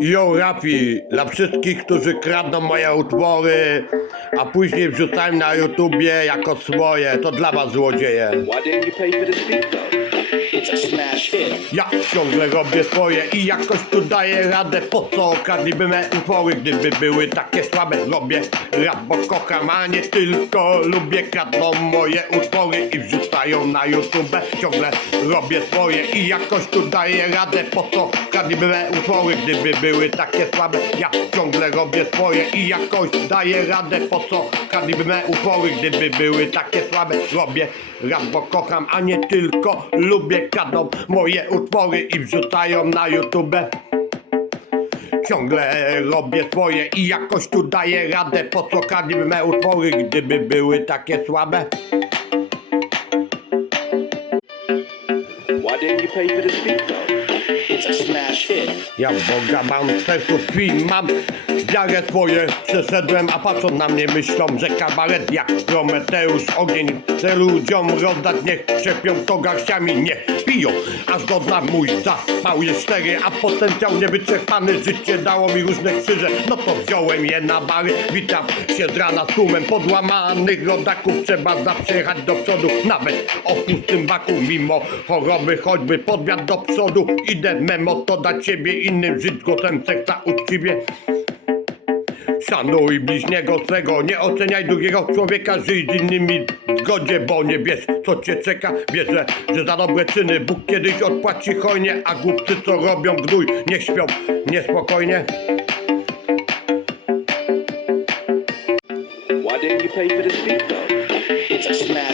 Yo, rapi, dla wszystkich, którzy kradną moje utwory, a później wrzucają na YouTubie jako swoje, to dla was złodzieje. Why didn't you pay for this beat? It's a smash hit. Ja ciągle robię swoje i jakoś tu daję radę. Po co okradliby me utwory, gdyby były takie słabe? Robię rap, bo kocham, a nie tylko lubię. Kradną moje utwory i wrzucają na YouTube. Ciągle robię swoje i jakoś tu daję radę. Po co okradliby me utwory, gdyby były takie słabe? Ja ciągle robię swoje i jakoś daję radę. Po co okradliby me utwory, gdyby były takie słabe? Robię rap, bo kocham, a nie tylko lubię Kradną moje utwory i wrzucają na YouTube Ciągle robię swoje i jakoś tu daję radę Po co kradliby me utwory, gdyby były takie słabe Why didn't you pay for though? Ja Boga mam, sercu krwi mam. Wiarę swoje przeszedłem, a patrzą na mnie myślą, że kabaret jak Prometeusz Ogień chce ludziom rozdać, niech trzepią to garściami, niech piją. Aż do dna mój zapał jest cztery, a potencjał niewyczerpany Życie dało mi różne krzyże, no to wziąłem je na bary. Witam się z rana z tłumem podłamanych rodaków. Trzeba zawsze jechać do przodu, nawet o pustym baku. Mimo choroby, choćby podwiat do przodu. Idę memo to dla ciebie innym żyć głosem serca uczciwie Szanuj bliźniego swego, nie oceniaj drugiego człowieka, żyj z innymi w zgodzie, bo nie wiesz co cię czeka. Wierzę, że za dobre czyny Bóg kiedyś odpłaci hojnie, a głupcy co robią gnój, niech śpią niespokojnie. Why didn't you pay for this beat though? It's a smash.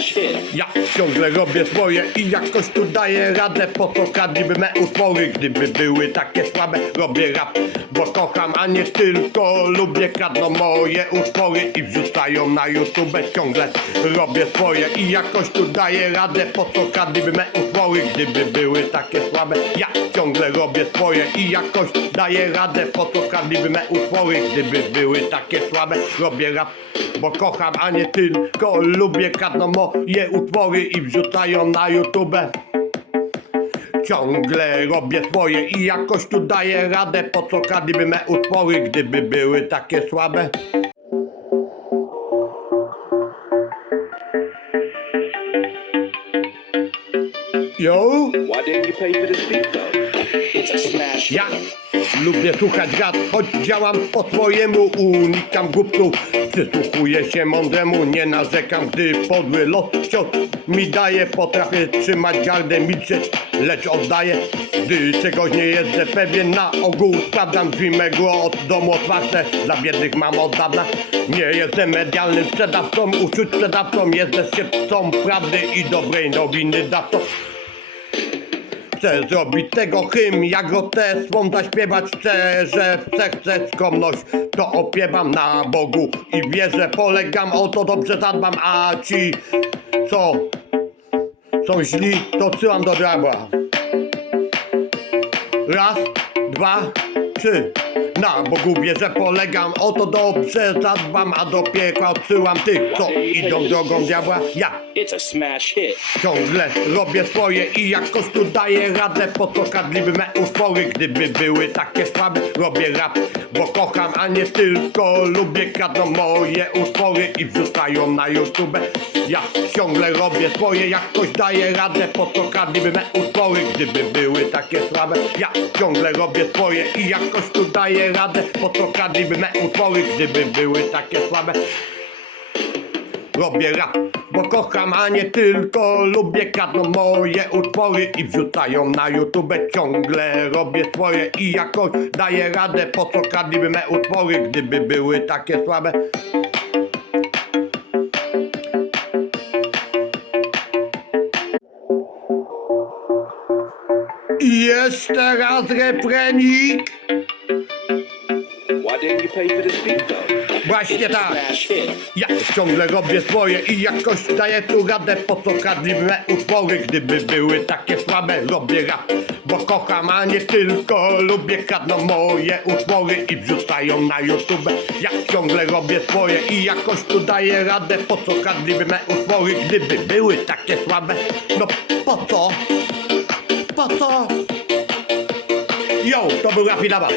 Ja ciągle robię swoje i jakoś tu daję radę. Po co kradliby me utwory, gdyby były takie słabe? Robię rap, bo kocham, a nie tylko. Lubię Kradną moje utwory i wrzucają na YouTube. Ciągle robię swoje i jakoś tu daję radę. Po co kradliby me utwory, gdyby były takie słabe? Ja ciągle robię swoje i jakoś daję radę. Po co kradliby me utwory, gdyby były takie słabe? Robię rap, bo kocham, a nie tylko. Lubię Kradną moje utwory i wrzucają na YouTube Ciągle robię swoje i jakoś tu daję radę Po co kradliby me utwory, gdyby były takie słabe Yo! Why didn't you pay for this beat though? Ja lubię słuchać gad, choć działam po swojemu, unikam głupców. Przysłuchuję się mądremu, nie narzekam, gdy podły los cios mi daje. Potrafię trzymać gardę, milczeć, lecz oddaję. Gdy czegoś nie jestem pewien, na ogół sprawdzam drzwi mego od domu otwarte. Dla biednych mam od dawna. Nie jestem medialnym sprzedawcą, uczuć sprzedawcą, jestem świadcą prawdy i dobrej nowiny dawcą. Chcę zrobić tego hymn, jak go te słom zaśpiewać że chcę skromność, to opiewam na Bogu i wierzę, polegam, o to dobrze zadbam, a ci, co są źli, to odsyłam do diabła. Raz, dwa, trzy. Na Bogu wierzę, polegam, o to dobrze zadbam, a do piekła odsyłam tych, co idą drogą diabła. Ja It's a smash hit. Ciągle robię swoje i jakoś tu daję radę Po co kadliby me utwory, gdyby były takie słabe Robię rap, bo kocham, a nie tylko lubię Kradną moje utwory i wrzucają na YouTube Ja ciągle robię swoje, jakoś daję radę Po co kadliby me utwory, gdyby były takie słabe Ja ciągle robię swoje i jakoś tu daję radę Po me utwory, gdyby były takie słabe. Robię rap, bo kocham, a nie tylko. Lubię Kradną moje utwory i wrzucają na YouTube. Ciągle robię swoje i jakoś daję radę Po co kradliby me utwory, gdyby były takie słabe. I jeszcze raz refrenik Właśnie tak. Ja ciągle robię swoje i jakoś daję tu radę Po co kradliwe utwory, gdyby były takie słabe Robię rap, bo kocham, a nie tylko lubię Kradną moje utwory i wrzucają na YouTube Ja ciągle robię swoje i jakoś tu daję radę Po co kradliwe utwory, gdyby były takie słabe No po co? Po co? Yo, to był Rafi Dabat.